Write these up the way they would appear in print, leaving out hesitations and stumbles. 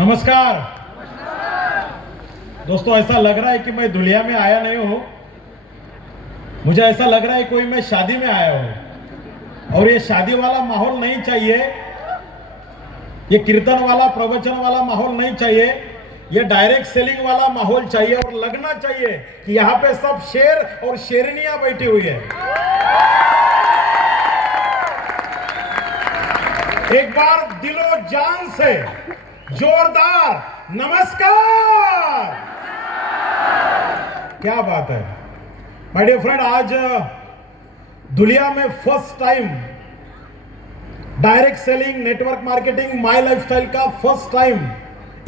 नमस्कार दोस्तों, ऐसा लग रहा है कि मैं दुनिया में आया नहीं हूं। मुझे ऐसा लग रहा है कोई मैं शादी में आया हूं। और ये शादी वाला माहौल नहीं चाहिए, ये कीर्तन वाला प्रवचन वाला माहौल नहीं चाहिए, ये डायरेक्ट सेलिंग वाला माहौल चाहिए। और लगना चाहिए कि यहाँ पे सब शेर और शेरनियां बैठी हुई है। एक बार दिलो जान से जोरदार नमस्कार। क्या बात है माय डियर फ्रेंड, आज दुनिया में first time direct selling, network marketing, my lifestyle का फर्स्ट टाइम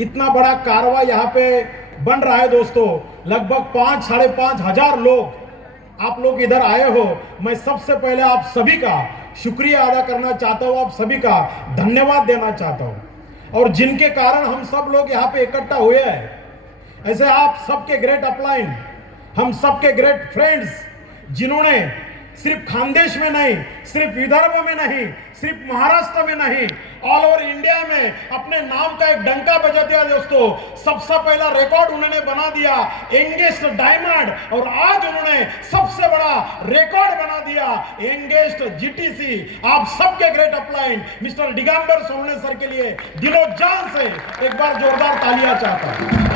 इतना बड़ा कारवा यहाँ पे बन रहा है। दोस्तों, लगभग 5-5.5 हजार लोग आप लोग इधर आए हो। मैं सबसे पहले आप सभी का शुक्रिया अदा करना चाहता हूं, आप सभी का धन्यवाद देना चाहता हूं। और जिनके कारण हम सब लोग यहाँ पे इकट्ठा हुए हैं, ऐसे आप सबके ग्रेट अपलाइन, हम सबके ग्रेट फ्रेंड्स, जिन्होंने सिर्फ खानदेश में नहीं, सिर्फ विदर्भ में नहीं, सिर्फ महाराष्ट्र में नहीं, ऑल ओवर इंडिया में अपने नाम का एक डंका बजा दिया। दोस्तों, सबसे पहला रिकॉर्ड उन्होंने बना दिया, यंगेस्ट डायमंड। और आज उन्होंने सबसे बड़ा रिकॉर्ड बना दिया, यंगेस्ट जीटीसी। आप सबके great upline mister Digambar Somne sir के लिए दिलो जान से एक बार जोरदार तालियां चाहता हूं।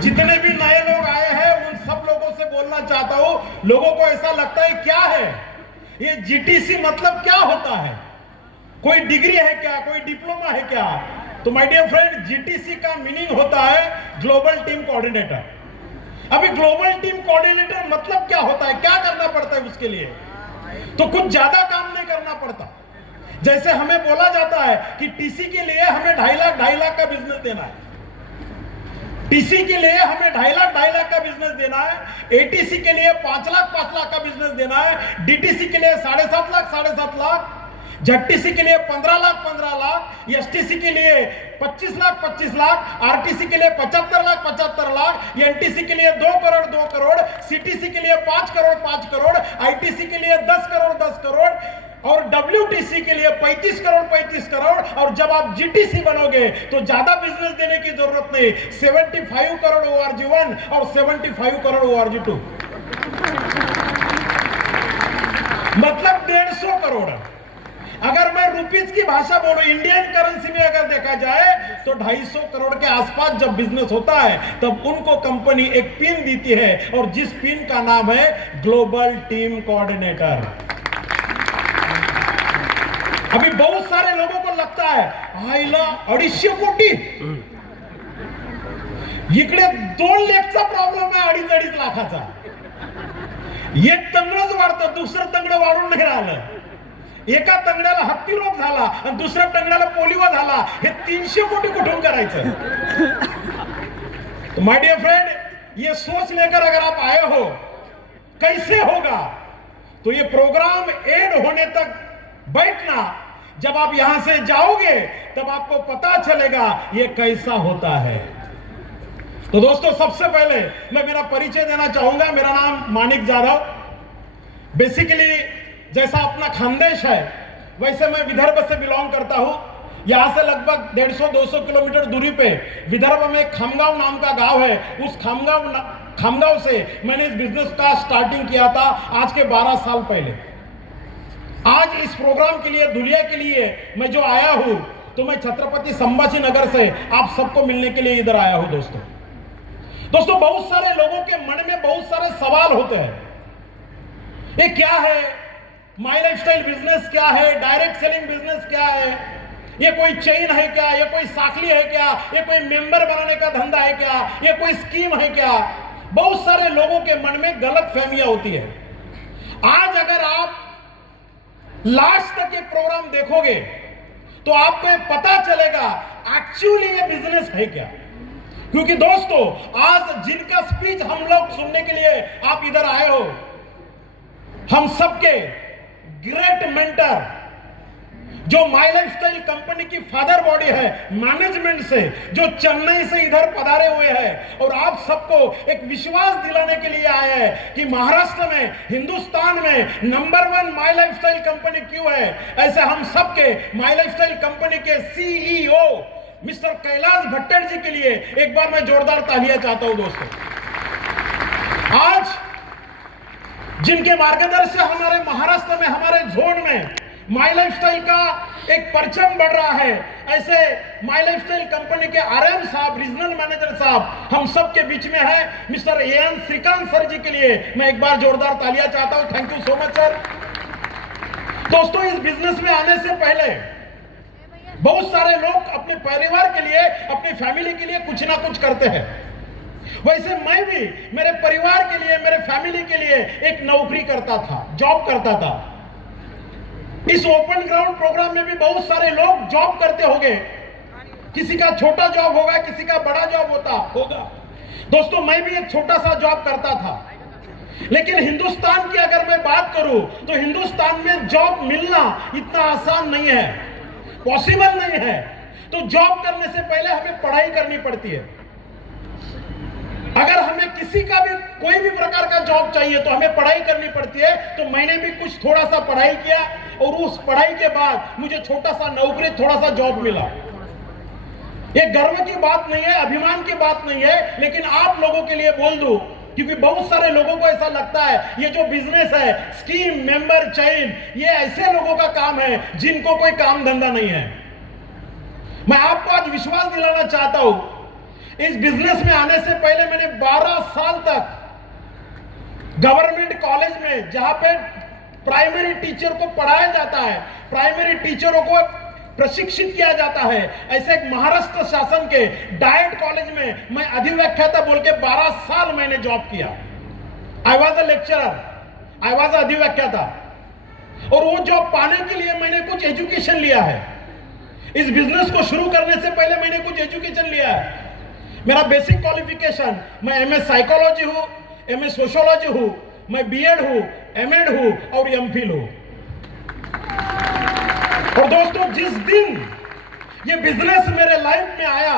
जितने भी नए लोग आए हैं उन सब लोगों से बोलना चाहता हूं, लोगों को ऐसा लगता है क्या है ये जीटीसी, मतलब क्या होता है, कोई डिग्री है क्या, कोई डिप्लोमा है क्या? तो माय डियर फ्रेंड, जीटीसी का मीनिंग होता है ग्लोबल टीम कोऑर्डिनेटर। अभी ग्लोबल टीम कोऑर्डिनेटर मतलब क्या होता है, क्या करना पड़ता है उसके लिए? तो कुछ ज्यादा काम नहीं करना पड़ता। जैसे हमें बोला जाता है कि टीसी के लिए हमें 2.5 लाख का बिजनेस देना है, टीसी के लिए हमें 2.5 लाख का बिजनेस देना है, एटीसी के लिए 5 लाख का बिजनेस देना है, डीटीसी के लिए 7.5 लाख, झटीसी के लिए 15 लाख, एसटीसी के लिए 25 लाख, आरटीसी के लिए 75 लाख, एनटीसी के लिए 2 करोड़, सीटीसी के लिए 5 करोड़, आईटीसी के लिए 10 करोड़, और डब्ल्यूटीसी के लिए 35 करोड़। और जब आप जीटीसी बनोगे तो ज्यादा बिजनेस देने की जरूरत नहीं, 75 करोड़ ORG1 और 75 करोड़ ORG2, मतलब 150 करोड़। अगर मैं रुपीज की भाषा बोलूं, इंडियन करेंसी में अगर देखा जाए तो 250 करोड़ के आसपास जब बिजनेस होता है तब उनको कंपनी एक पिन देती है, और जिस पिन का नाम है ग्लोबल टीम कोऑर्डिनेटर। अभी बहुत सारे लोगों को लगता है आईला 250 कोटी, इकडे 2 लाखचा प्रॉब्लेम आहे, 2.5 लाखाचा। एक तंगडच वाढतं, दुसरं तंगड वाढून नाही राहिलं। एका तंगड्याला हत्ती रोग झाला आणि दुसऱ्या तंगड्याला पोलिओ झाला, हे 300 कोटी कुठून करायचं? तो माय डियर फ्रेंड, ये सोच लेकर अगर आप आए हो कैसे होगा, तो ये प्रोग्राम एंड होने तक बैठना। जब आप यहां से जाओगे तब आपको पता चलेगा ये कैसा होता है। तो दोस्तों, सबसे पहले मैं मेरा परिचय देना चाहूंगा। मेरा नाम मानिक जाधव। बेसिकली जैसा अपना खानदेश है वैसे मैं विदर्भ से बिलोंग करता हूं। यहां से लगभग 150-200 किलोमीटर दूरी पे विदर्भ में खामगांव नाम का गांव है। उस खामगांव से मैंने इस बिजनेस का स्टार्टिंग किया था आज के 12 साल पहले। आज इस प्रोग्राम के लिए, दुनिया के लिए मैं जो आया हूं, तो मैं छत्रपति संभाजी नगर से आप सबको मिलने के लिए इधर आया हूं। दोस्तों, बहुत सारे लोगों के मन में बहुत सारे सवाल होते हैं। ये क्या है, माई लाइफस्टाइल बिजनेस क्या है, डायरेक्ट सेलिंग बिजनेस क्या है, ये कोई चेन है क्या, ये कोई साखली है क्या, ये कोई मेंबर बनाने का धंधा है क्या, ये कोई स्कीम है क्या? बहुत सारे लोगों के मन में गलत फहमियां होती है। आज अगर आप लास्ट तक ये प्रोग्राम देखोगे तो आपको पता चलेगा एक्चुअली ये बिजनेस है क्या। क्योंकि दोस्तों, आज जिनका स्पीच हम लोग सुनने के लिए आप इधर आए हो, हम सबके ग्रेट मेंटर जो माई लाइफस्टाइल कंपनी की फादर बॉडी है मैनेजमेंट से, जो चेन्नई से इधर पधारे हुए हैं और आप सबको एक विश्वास दिलाने के लिए आए हैं कि महाराष्ट्र में, हिंदुस्तान में नंबर 1 माई लाइफस्टाइल कंपनी क्यों है। ऐसे हम सबके माई लाइफस्टाइल कंपनी के सीईओ मिस्टर कैलाश भट्टर जी के लिए एक बार मैं जोरदार तालियां चाहता हूं दोस्तों। आज जिनके मार्गदर्शन हमारे महाराष्ट्र में, हमारे जोन में माई लाइफस्टाइल का एक परचम बढ़ रहा है, ऐसे माई लाइफस्टाइल कंपनी के आरएम साहब, रीजनल मैनेजर साहब हम सब के बीच में है मिस्टर एएन श्रीकांत सर जी के लिए मैं एक बार जोरदार तालियां चाहता हूं। Thank you so much sir. दोस्तों, इस बिजनेस में आने से पहले बहुत सारे लोग अपने परिवार के लिए, अपनी फैमिली के लिए कुछ ना कुछ करते हैं। वैसे मैं भी मेरे परिवार के लिए, मेरे फैमिली के लिए एक नौकरी करता था, जॉब करता था। इस ओपन ग्राउंड प्रोग्राम में भी बहुत सारे लोग जॉब करते होंगे, किसी का छोटा जॉब होगा, किसी का बड़ा जॉब होगा। दोस्तों, मैं भी एक छोटा सा जॉब करता था, लेकिन हिंदुस्तान की अगर मैं बात करूं तो हिंदुस्तान में जॉब मिलना इतना आसान नहीं है, पॉसिबल नहीं है। तो जॉब करने से पहले हमें पढ़ाई करनी पड़ती है। अगर हमें किसी का भी कोई भी प्रकार का जॉब चाहिए तो हमें पढ़ाई करनी पड़ती है। तो मैंने भी कुछ थोड़ा सा पढ़ाई किया और उस पढ़ाई के बाद मुझे छोटा सा नौकरी, थोड़ा सा जॉब मिला। ये गर्व की बात नहीं है, अभिमान की बात नहीं है, लेकिन आप लोगों के लिए बोल दूं, क्योंकि बहुत सारे लोगों को ऐसा लगता है ये जो बिजनेस है, स्कीम, मेंबर, चेन, ये ऐसे लोगों का काम है जिनको कोई काम धंधा नहीं है। मैं आपको आज विश्वास दिलाना चाहता हूं, इस बिजनेस में आने से पहले मैंने 12 साल तक गवर्नमेंट कॉलेज में, जहां पे प्राइमरी टीचर को पढ़ाया जाता है, प्राइमरी टीचरों को प्रशिक्षित किया जाता है, ऐसे एक महाराष्ट्र शासन के डाइट कॉलेज में मैं अधिव्याख्याता बोल के 12 साल मैंने जॉब किया। I was a lecturer, I was a अधिव्याख्याता। और वो जॉब पाने के लिए मैंने कुछ एजुकेशन लिया है। इस बिजनेस को शुरू करने से पहले मैंने कुछ एजुकेशन लिया है। मेरा बेसिक क्वालिफिकेशन, मैं एमए साइकोलॉजी हूं, एमए सोशियोलॉजी हूं, मैं बीएड हूं, एमएड हूं और एमफिल हूं। और दोस्तों, जिस दिन ये बिजनेस मेरे लाइफ में आया,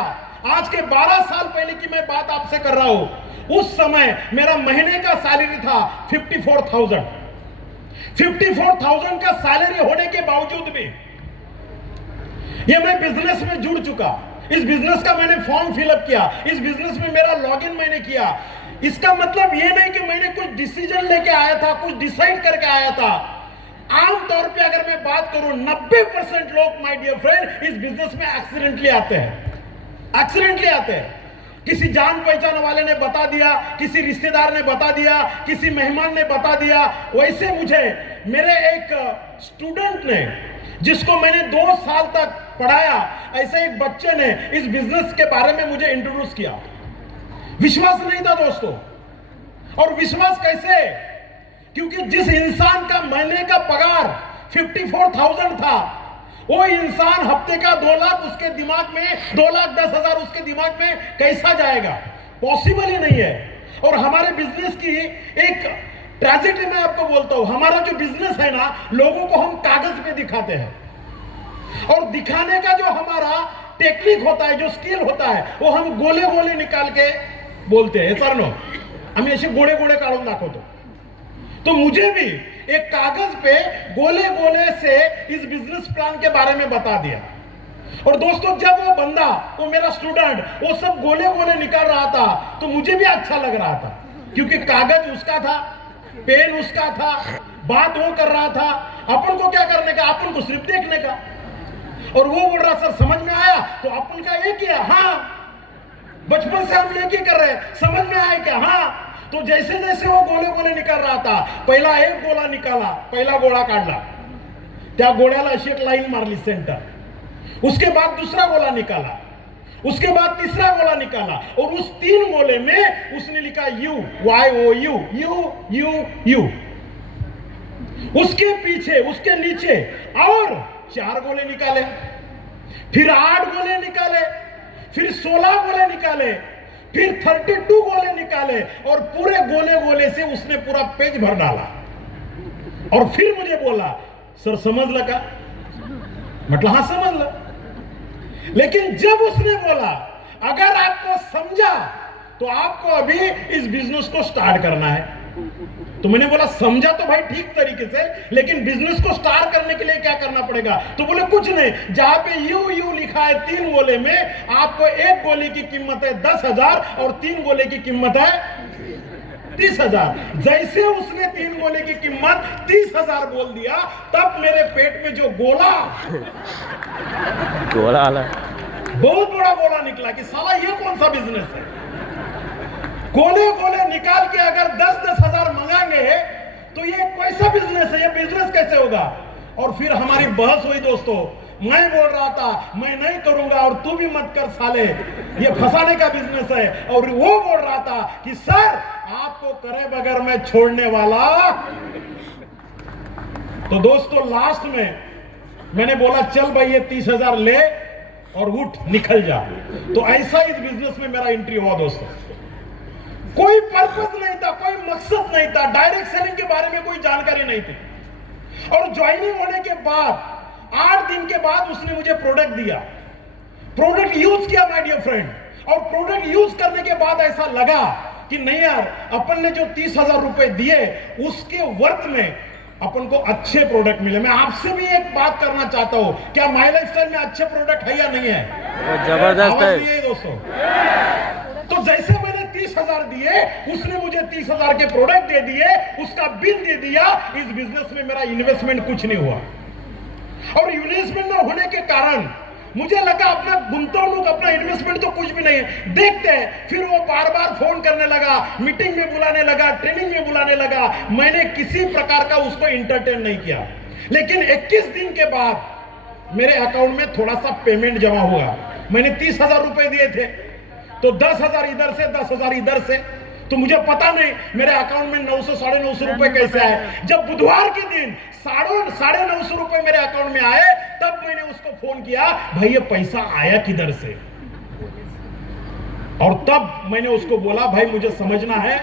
आज के 12 साल पहले की मैं बात आपसे कर रहा हूं, उस समय मेरा महीने का सैलरी था 54,000। 54,000 का सैलरी होने के बावजूद भी ये मैं बिजनेस में जुड़ चुका। इस बिजनेस का मैंने फॉर्म फिलअप किया, इस बिजनेस में मेरा लॉगिन मैंने किया। इसका मतलब ये नहीं कि मैंने कुछ डिसीजन लेके आया था, कुछ डिसाइड करके आया था। आमतौर पे अगर मैं बात करूं, 90% लोग माय डियर फ्रेंड इस बिजनेस में एक्सीडेंटली आते हैं, एक्सीडेंटली आते हैं। किसी जान पहचान वाले ने बता दिया, किसी रिश्तेदार ने बता दिया, किसी मेहमान ने बता दिया। वैसे मुझे मेरे एक स्टूडेंट ने, जिसको मैंने 2 साल तक पढ़ाया, ऐसे एक बच्चे ने इस बिजनेस के बारे में मुझे इंट्रोड्यूस किया। विश्वास नहीं था दोस्तों। और विश्वास कैसे? क्योंकि जिस इंसान का महीने का पगार 54,000 था, वो इंसान हफ्ते का 2 लाख उसके दिमाग में, 2,10,000 उसके दिमाग में कैसा जाएगा? पॉसिबल ही नहीं है। और हमारे बिजनेस की एक ट्रेजेडी मैं आपको बोलता हूं, हमारा जो बिजनेस है ना, लोगों को हम कागज पे दिखाते हैं, और दिखाने का जो हमारा टेक्निक होता है, जो स्किल होता है, वो हम गोले गोले निकाल के बोलते हैं। सर नो, हम ऐसे गोले गोले काढून दाखवतो। तो मुझे भी एक कागज पे गोले गोले से इस बिजनेस प्लान के बारे में बता दिया। और दोस्तों, जब वो बंदा, वो मेरा स्टूडेंट, वो सब गोले गोले निकाल रहा था, तो मुझे भी अच्छा लग रहा था, क्योंकि कागज उसका था, पेन उसका था, बात वो कर रहा था, अपन को क्या करने का, अपन को सिर्फ देखने का। और वो बोल रहा, सर समझ में आया? तो अपन का ये किया, हाँ बचपन से हम ये क्या कर रहे हैं, समझ में आया क्या? हाँ। तो जैसे जैसे वो गोले गोले निकाल रहा था, पहिला एक गोला निकाला, पहिला गोळा काढला, त्या गोळ्याला अशी एक लाइन मारली सेंटर, उसके बाद दूसरा गोला निकाला, उसके बाद तीसरा गोला निकाला, और उस 3 गोले में उसने लिखा you, YOU, you you you. उसके पीछे, उसके नीचे और 4 गोले निकाले, फिर 8 गोले निकाले, फिर 16 गोले निकाले, फिर 32 गोले निकाले, और पूरे गोले गोले से उसने पूरा पेज भर डाला। और फिर मुझे बोला, सर समझ लगा? मतलब हाँ समझ लो। लेकिन जब उसने बोला अगर आपको समझा तो आपको अभी इस बिजनेस को स्टार्ट करना है, तो मैंने बोला समझा तो भाई ठीक तरीके से, लेकिन बिजनेस को स्टार्ट करने के लिए क्या करना पड़ेगा? तो बोले कुछ नहीं, जहां पे यू लिखा है 3 गोले में, आपको 1 गोले की कीमत है 10,000 और 3 गोले की कीमत है 30,000। जैसे उसने 3 गोले की कीमत 30,000 बोल दिया, तब मेरे पेट में जो गोला आला बहुत बड़ा गोला निकला कि साला ये कौन सा बिजनेस है। गोले गोले निकाल के अगर 10,000 मंगाएंगे तो ये कैसा बिजनेस है? ये बिजनेस कैसे होगा? और फिर हमारी बहस हुई दोस्तों। मैं बोल रहा था मैं नहीं करूंगा और तू भी मत कर साले, ये फंसाने का बिजनेस है। और वो बोल रहा था कि सर आपको करे बगैर मैं छोड़ने वाला। तो दोस्तों लास्ट में मैंने बोला चल भाई ये 30,000 ले और उठ निकल जा। तो ऐसा इस बिजनेस में मेरा एंट्री हुआ दोस्तों। कोई पर्पस नहीं था, कोई मकसद नहीं था, डायरेक्ट सेलिंग के बारे में कोई जानकारी नहीं थी। और ज्वाइनिंग होने के बाद 8 दिन के बाद उसने मुझे प्रोडक्ट दिया, प्रोडक्ट यूज किया माय डियर फ्रेंड। और प्रोडक्ट यूज करने के बाद ऐसा लगा कि नहीं यार, अपन ने जो 30,000 रुपए दिए उसके वर्थ में अपन को अच्छे प्रोडक्ट मिले। मैं आपसे भी एक बात करना चाहता हूं, क्या माय लाइफस्टाइल में अच्छे प्रोडक्ट है या नहीं है? जबरदस्त है दोस्तों। तो जैसे मैंने 30,000 दिए, उसने मुझे 30,000 के प्रोडक्ट दे दिए, उसका बिल दे दिया। इस बिजनेस में मेरा इन्वेस्टमेंट कुछ नहीं हुआ, और इन्वेस्टमेंट न होने के कारण मुझे लगा अपना गुंतवणूक, अपना इन्वेस्टमेंट तो कुछ भी नहीं है। देखते हैं फिर वो बार बार फोन करने लगा, मीटिंग में बुलाने लगा, ट्रेनिंग में बुलाने लगा। मैंने किसी प्रकार का उसको इंटरटेन नहीं किया। लेकिन 21 दिन के बाद मेरे अकाउंट में थोड़ा सा पेमेंट जमा हुआ। मैंने 30,000 रुपए दिए थे, तो 10,000 इधर से 10,000 इधर से, तो मुझे पता नहीं मेरे अकाउंट में 900 साढ़े 900 रुपए कैसे आए। जब बुधवार के दिन साढ़े 900 रुपए मेरे अकाउंट में आए, तब मैंने उसको फोन किया, भाई ये पैसा आया किधर से? और तब मैंने उसको बोला भाई मुझे समझना है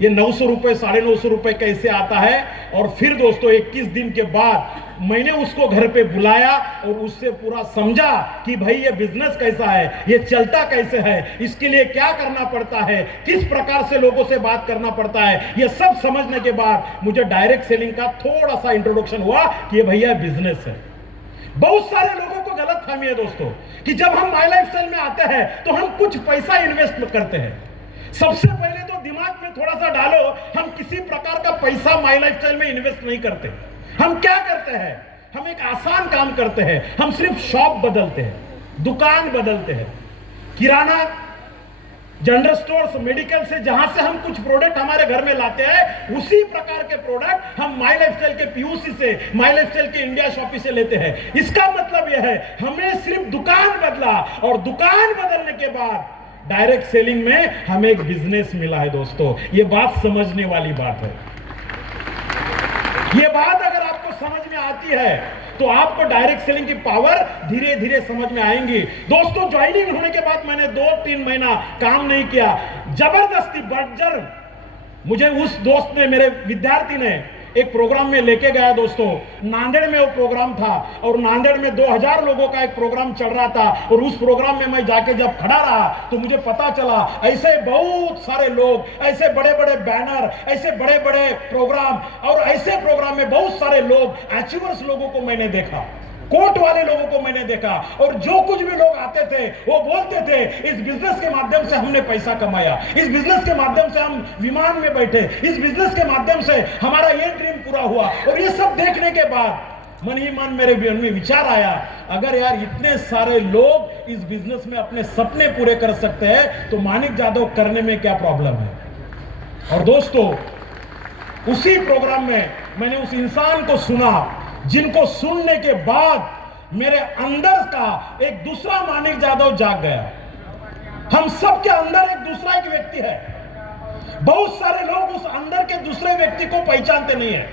ये 900 रुपए साढ़े 900 रुपए कैसे आता है। और फिर दोस्तों 21 दिन के बाद मैंने उसको घर पे बुलाया और उससे पूरा समझा कि भाई ये बिजनेस कैसा है, ये चलता कैसे है, इसके लिए क्या करना पड़ता है, किस प्रकार से लोगों से बात करना पड़ता है। ये सब समझने के बाद मुझे डायरेक्ट सेलिंग का थोड़ा सा इंट्रोडक्शन हुआ कि ये भैया बिजनेस है। बहुत सारे लोगों को गलतफहमी है दोस्तों कि जब हम माय लाइफस्टाइल में आते हैं तो हम कुछ पैसा इन्वेस्ट करते हैं। सबसे पहले तो दिमाग में थोड़ा सा डालो, हम किसी प्रकार का पैसा माय लाइफस्टाइल में इन्वेस्ट नहीं करते। हम क्या करते हैं? हम एक आसान काम करते हैं, हम सिर्फ शॉप बदलते हैं, दुकान बदलते हैं, किराना, जनरल स्टोर्स, मेडिकल से जहां से हम कुछ प्रोडक्ट हमारे घर में लाते हैं, उसी प्रकार के प्रोडक्ट हम माय लाइफस्टाइल के पीयूसी से, माय लाइफस्टाइल के इंडिया शॉपी से लेते हैं। इसका मतलब यह है हमने सिर्फ दुकान बदला, और दुकान बदलने के बाद डायरेक्ट सेलिंग में हमें एक बिजनेस मिला है दोस्तों। ये बात समझने वाली बात है। ये बात अगर आपको समझ में आती है तो आपको डायरेक्ट सेलिंग की पावर धीरे धीरे समझ में आएंगी। दोस्तों ज्वाइनिंग होने के बाद मैंने 2-3 महीना काम नहीं किया, जबरदस्ती बर्जर मुझे उस दोस्त ने, मेरे विद्यार्थी ने एक प्रोग्राम में लेके गया दोस्तों। नांदेड़ में वो प्रोग्राम था, और नांदेड़ में 2000 लोगों का एक प्रोग्राम चल रहा था। और उस प्रोग्राम में मैं जाके जब खड़ा रहा तो मुझे पता चला ऐसे बहुत सारे लोग, ऐसे बड़े बड़े बैनर, ऐसे बड़े बड़े प्रोग्राम, और ऐसे प्रोग्राम में बहुत सारे लोग, अचीवर्स लोगों को मैंने देखा, कोर्ट वाले लोगों को मैंने देखा। और जो कुछ भी लोग आते थे वो बोलते थे इस बिजनेस के माध्यम से हमने पैसा कमाया, इस बिजनेस के माध्यम से हम विमान में बैठे, इस बिजनेस के माध्यम से हमारा ये ड्रीम पूरा हुआ। और ये सब देखने के बाद मन ही मन मेरे मन में विचार आया, अगर यार इतने सारे लोग इस बिजनेस में अपने सपने पूरे कर सकते हैं तो मानिक जादव करने में क्या प्रॉब्लम है। और दोस्तों उसी प्रोग्राम में मैंने उस इंसान को सुना जिनको सुनने के बाद मेरे अंदर का एक दूसरा मानिक जादव जाग गया। हम सब के अंदर एक दूसरा एक व्यक्ति है। बहुत सारे लोग उस अंदर के दूसरे व्यक्ति को पहचानते नहीं है।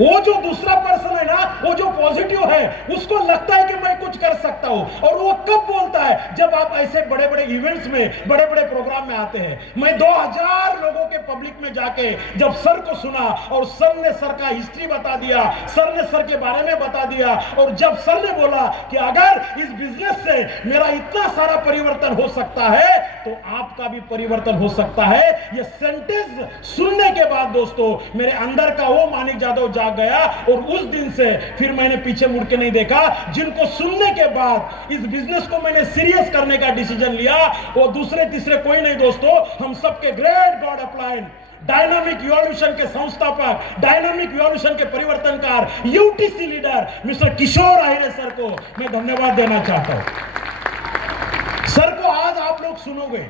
वो जो दूसरा पर्सन है ना, वो जो पॉजिटिव है, उसको लगता है कि मैं कुछ कर सकता हूं। और वो कब बोलता है? जब आप ऐसे बड़े बड़े इवेंट्स में, बड़े बड़े प्रोग्राम में आते हैं। मैं 2000 लोगों के पब्लिक में जाके जब सर को सुना और सर ने सर का हिस्ट्री बता दिया, सर ने सर के बारे में बता दिया, और जब सर ने बोला कि अगर इस बिजनेस से मेरा इतना सारा परिवर्तन हो सकता है तो आपका भी परिवर्तन हो सकता है, ये सेंटेंस सुनने के बाद दोस्तों मेरे अंदर का वो मानिक जादव जाग गया। और उस दिन से फिर मैंने पीछे मुड़ के नहीं देखा। जिनको सुनने के बाद इस बिजनेस को मैंने सीरियस करने का डिसीजन लिया, वो दूसरे तीसरे कोई नहीं दोस्तों, हम सबके great God upline, dynamic evolution के संस्थापक, डायनामिक इवोल्यूशन के परिवर्तनकार, यूटीसी लीडर मिस्टर किशोर आहिरे सर को मैं धन्यवाद देना चाहता हूं। सर को आज आप लोग सुनोगे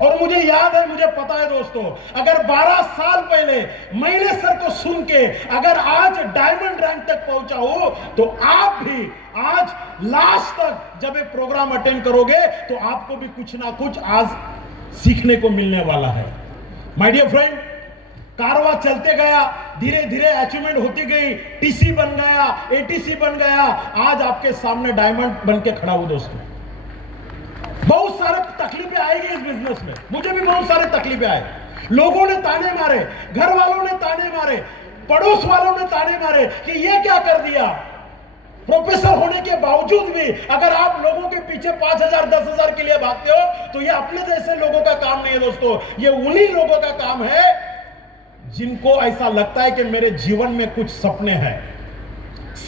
और मुझे याद है, मुझे पता है दोस्तों, अगर 12 साल पहले मैंने सर को सुन के अगर आज डायमंड रैंक तक पहुंचा हो, तो आप भी आज लास्ट तक जब एक प्रोग्राम अटेंड करोगे तो आपको भी कुछ ना कुछ आज सीखने को मिलने वाला है। माय डियर फ्रेंड, कारवा चलते गया, धीरे धीरे अचीवमेंट होती गई, टीसी बन गया, एटीसी बन गया, आज आपके सामने डायमंड बन के खड़ा हूं दोस्तों। बहुत सारे तकलीफें आएगी इस बिजनेस में, मुझे भी बहुत सारे तकलीफें आए। लोगों ने ताने मारे, घर वालों ने ताने मारे, पड़ोस वालों ने ताने मारे कि ये क्या कर दिया। प्रोफेसर होने के बावजूद भी अगर आप लोगों के पीछे 5000 10,000 के लिए भागते हो तो ये अपने जैसे लोगों का काम नहीं है दोस्तों, ये उन्हीं लोगों का काम है जिनको ऐसा लगता है कि मेरे जीवन में कुछ सपने हैं।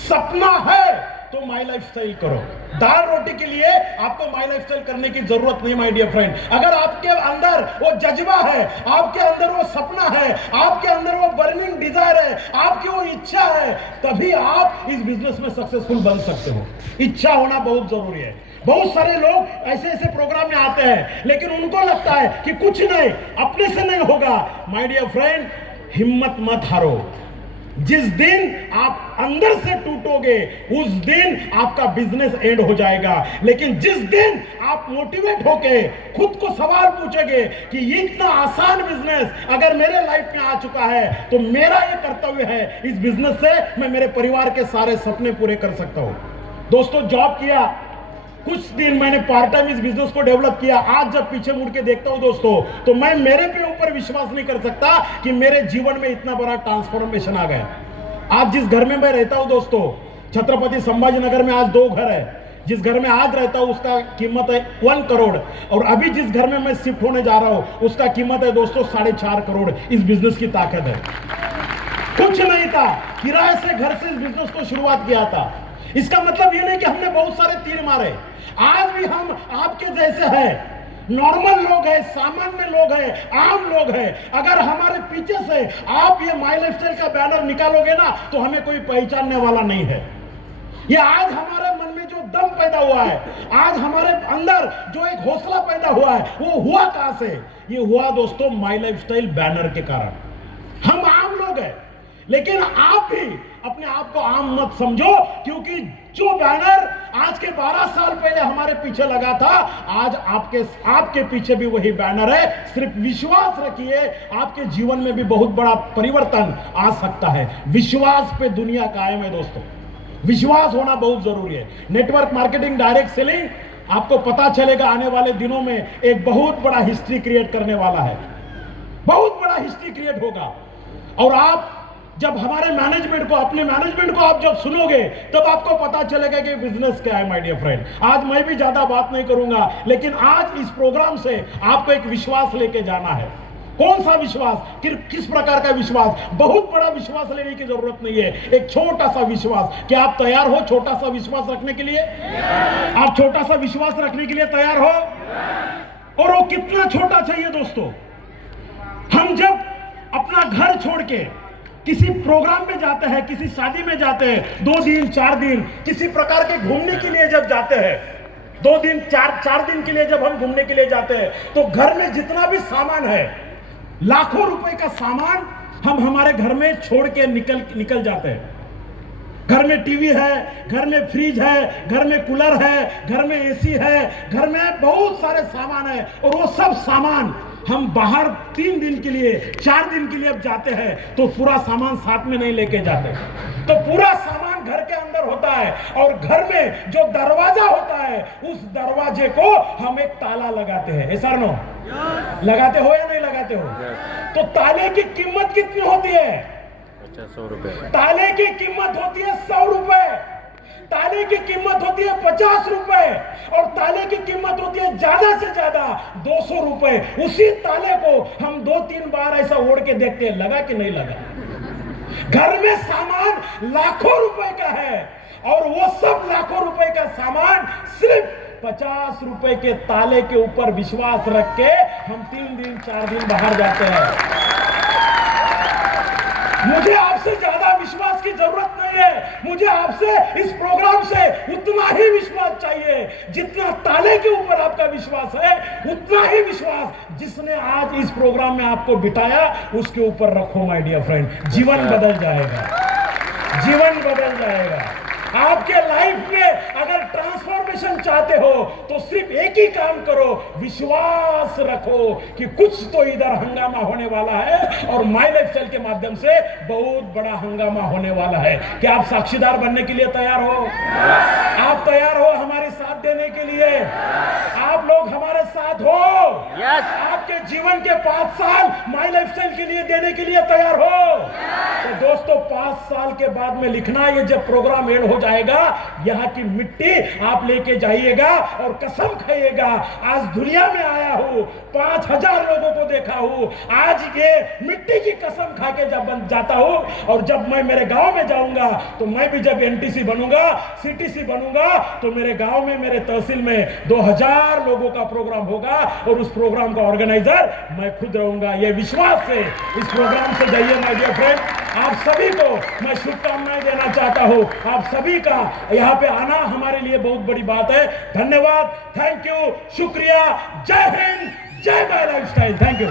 सपना है तो माई लाइफस्टाइल करो। दाल रोटी के लिए आपको माई लाइफस्टाइल करने की जरूरत नहीं माय डियर फ्रेंड। अगर आपके अंदर वो जज्बा है, आपके अंदर वो सपना है, आपके अंदर वो बर्निंग डिजायर है, आपकी वो इच्छा है, तभी आप इस बिजनेस में सक्सेसफुल बन सकते हो। इच्छा होना बहुत जरूरी है। बहुत सारे लोग ऐसे ऐसे प्रोग्राम में आते हैं लेकिन उनको लगता है कि कुछ नहीं, अपने से नहीं होगा। माय डियर फ्रेंड, हिम्मत मत हारो। जिस दिन आप अंदर से टूटोगे उस दिन आपका बिजनेस एंड हो जाएगा। लेकिन जिस दिन आप मोटिवेट होके खुद को सवाल पूछोगे कि ये इतना आसान बिजनेस अगर मेरे लाइफ में आ चुका है तो मेरा ये कर्तव्य है, इस बिजनेस से मैं मेरे परिवार के सारे सपने पूरे कर सकता हूं। दोस्तों, जॉब किया, कुछ दिन मैंने पार्ट टाइम इस बिजनेस को डेवलप किया। आज जब पीछे मुड़ के देखता हूं दोस्तों तो मैं मेरे पे ऊपर विश्वास नहीं कर सकता कि मेरे जीवन में इतना बड़ा ट्रांसफॉर्मेशन आ गया। आज जिस घर में मैं रहता हूं दोस्तों, छत्रपति संभाजी नगर में आज 2 घर है। जिस घर में आज रहता हूं उसका कीमत है 1 करोड़, और अभी जिस घर में मैं शिफ्ट होने जा रहा हूं उसका कीमत है दोस्तों 4.5 करोड़। इस बिजनेस की ताकत है। कुछ नहीं था, किराए से घर से इस बिजनेस को शुरुआत किया था। इसका मतलब ये नहीं कि हमने बहुत सारे तीर मारे। आज भी हम आपके जैसे हैं, नॉर्मल लोग हैं, सामान्य लोग हैं, आम लोग हैं। अगर हमारे पीछे से आप ये माई लाइफस्टाइल का बैनर निकालोगे ना तो हमें कोई पहचानने वाला नहीं है। ये आज हमारे मन में जो दम पैदा हुआ है, आज हमारे अंदर जो एक हौसला पैदा हुआ है, वो हुआ कहां से? ये हुआ दोस्तों माई लाइफस्टाइल बैनर के कारण। हम आम लोग हैं लेकिन आप भी अपने आप को आम मत समझो, क्योंकि जो बैनर आज के 12 साल पहले हमारे पीछे लगा था, आज आपके पीछे भी वही बैनर है। सिर्फ विश्वास रखिए, आपके जीवन में भी बहुत बड़ा परिवर्तन आ सकता है। विश्वास पे दुनिया कायम है दोस्तों, विश्वास होना बहुत जरूरी है। नेटवर्क मार्केटिंग, डायरेक्ट सेलिंग, आपको पता चलेगा आने वाले दिनों में एक बहुत बड़ा हिस्ट्री क्रिएट करने वाला है। बहुत बड़ा हिस्ट्री क्रिएट होगा। और आप जब हमारे मैनेजमेंट को, अपने मैनेजमेंट को आप जब सुनोगे तब आपको पता चलेगा कि बिजनेस क्या है। माय डियर फ्रेंड, आज मैं भी ज्यादा बात नहीं करूंगा, लेकिन आज इस प्रोग्राम से आपको एक विश्वास लेके जाना है। कौन सा विश्वास? किस प्रकार का विश्वास? बहुत बड़ा विश्वास लेने की जरूरत नहीं है, एक छोटा सा विश्वास। क्या आप तैयार हो छोटा सा विश्वास रखने के लिए? आप छोटा सा विश्वास रखने के लिए तैयार हो? और वो कितना छोटा चाहिए दोस्तों? हम जब अपना घर छोड़ के किसी प्रोग्राम में जाते हैं, किसी शादी में जाते हैं, 2 दिन 4 दिन किसी प्रकार के घूमने के लिए जब जाते हैं, 2 दिन 4 दिन के लिए जब हम घूमने के लिए जाते हैं, तो घर में जितना भी सामान है, लाखों रुपए का सामान हम हमारे घर में छोड़ के निकल जाते हैं। घर में टीवी है, घर में फ्रिज है, घर में कूलर है, घर में एसी है, घर में बहुत सारे सामान है, और वो सब सामान हम बाहर 3 दिन के लिए 4 दिन के लिए अब जाते हैं तो पूरा सामान साथ में नहीं लेके जाते, तो पूरा सामान घर के अंदर होता है और घर में जो दरवाजा होता है उस दरवाजे को हम एक ताला लगाते हैं। ऐसा नो लगाते हो या नहीं लगाते हो? तो ताले की कीमत कितनी होती है? 100 रुपए। ताले की कीमत होती है 100 रुपए, ताले की कीमत होती है 50 रुपए और ताले की कीमत होती है ज्यादा से ज्यादा 200 रुपए। उसी ताले को हम 2-3 बार ऐसा ओढ़ के देखते हैं लगा कि नहीं लगा। घर में सामान लाखों रुपए का है और वो सब लाखों रुपए का सामान सिर्फ 50 रुपए के ताले के ऊपर विश्वास रख के हम 3 दिन 4 दिन बाहर जाते हैं। मुझे आपसे ज्यादा विश्वास की जरूरत नहीं है, मुझे आपसे इस प्रोग्राम से उतना ही विश्वास चाहिए जितना ताले के ऊपर आपका विश्वास है, उतना ही विश्वास जिसने आज इस प्रोग्राम में आपको बिठाया उसके ऊपर रखो माय डियर फ्रेंड। जीवन बदल जाएगा, जीवन बदल जाएगा। आपके लाइफ में अगर ट्रांसफॉर्मेशन चाहते हो तो सिर्फ एक ही काम करो, विश्वास रखो कि कुछ तो इधर हंगामा होने वाला है और माय लाइफस्टाइल के माध्यम से बहुत बड़ा हंगामा होने वाला है। क्या आप साक्षीदार बनने के लिए तैयार हो? आप तैयार हो हमारे साथ देने के लिए? आप लोग हमारे साथ हो? आपके जीवन के 5 साल माय लाइफस्टाइल के लिए देने के लिए तैयार हो? तो दोस्तों 5 साल के बाद में लिखना, ये जब प्रोग्राम एंड हो जाएगा यहाँ की मिट्टी आप लेके जाइएगा और कसम खाइएगा आज दुनिया में आया हूं, 5000 लोगों को देखा हूं, आज ये मिट्टी की कसम खा के जब जाता हूं और जब मैं मेरे गांव में जाऊंगा तो मैं भी जब एनटीसी बनूंगा, सीटीसी बनूंगा तो मेरे गांव में, मेरे तहसील में 2000 लोगों का प्रोग्राम होगा और उस प्रोग्राम का ऑर्गेनाइजर मैं खुद रहूंगा। ये विश्वास से इस प्रोग्राम से जाइए माय डियर फ्रेंड। आप सभी को मैं शुभकामनाएं देना चाहता हूं। आप सभी का यहां पे आना हमारे लिए बहुत बड़ी बात है। धन्यवाद, थैंक यू, शुक्रिया, जय हिंद, जय माय लाइफस्टाइल, थैंक यू।